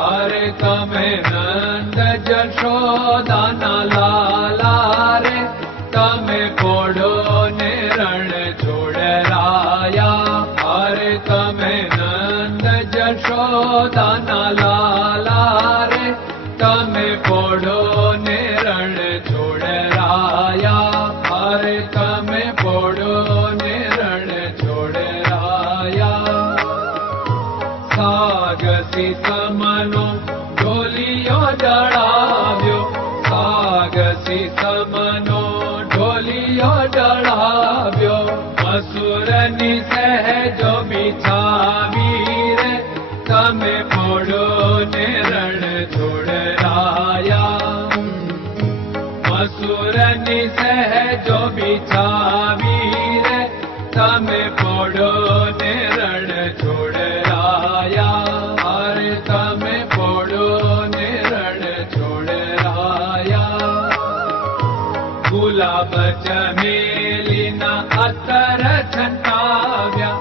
અરે તમે નંદ જશોદાના લાલા રે, તમે પોડો ને રણ છોડરાયા. અરે તમે નંદ જશોદાના લાલા રે, તમે પોડો ને રણ છોડરાયા. અરે તમે પોડો ને રણ છોડરાયા. સાગસી સમનો ઢોલિયો ડળાવ્યો, સાગસી સમનો ઢોલિયો ડળાવ્યો. અસુરની સહેજો બિછાવી રે, તમે પોડો ને રણ છોડરાયા. અસુરની સહેજો બિછાવી રે, તમે પોડો ને રણ છોડરાયા. અરે તમે પોડો ને રણ છોડરાયા. ગુલાબ ચમેલીના અત્તર છંટાવ્યા,